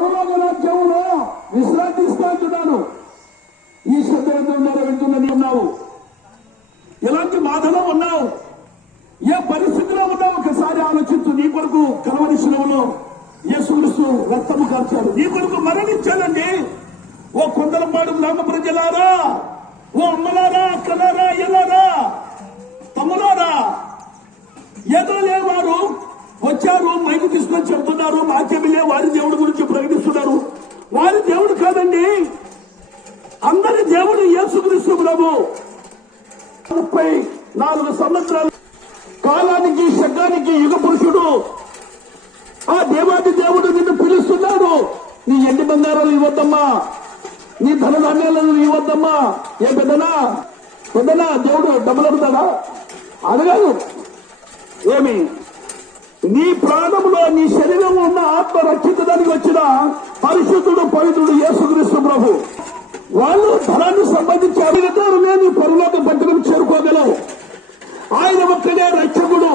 పరలోక రాజ్యంలో విశ్రాంతిస్తా అంటున్నాను. ఈ శబ్దం వింటున్నది ఉన్నావు, ఎలాంటి బాధలో ఉన్నావు, ఏ పరిస్థితిలో ఉన్నావు ఒకసారి ఆలోచించు. నీ కొరకు కలవరి శిలువలో యేసుక్రీస్తు రక్తము కార్చాడు, నీ కొరకు మరణించాడండి. ఓ కొండలపాడు గ్రామ ప్రజలారా, ఓ అమ్మలారా, అక్కలారా, అయ్యలారా, తమ్ములారా, ఏదో లేవారు వచ్చారు, మైకు తీసుకొని చెప్తున్నారు, మాకేమిలే వారి దేవుడి గురించి ప్రకటిస్తున్నారు. వారి దేవుడు కాదండి, అందరి దేవుడు యేసుక్రీస్తు ప్రభు. 34 సంవత్సరాల కాలానికి శకానికి యుగ పురుషుడు ఆ దేవాది దేవుడు నిన్ను పిలుస్తున్నాడు. నీ ఎండి బంగారాలు ఇవ్వద్దమ్మా, నీ ధనధాన్యాలను ఇవ్వద్దమ్మా. ఏ పెద్దనా దేవుడు డబ్బులు అడుగుతాడా? అడగదు. ఏమి నీ ప్రాణంలో నీ శరీరంలో ఉన్న ఆత్మ రక్షించడానికి వచ్చిన పరిశుద్ధుడు పవిత్రుడు యేసుక్రీస్తు ప్రభు. వాళ్ళు ధనాన్ని సంబంధించి అడిగితే నేను పరలోక పట్టణం చేరుకోగలవు. ఆయన ఒక్కడే రక్షకుడు.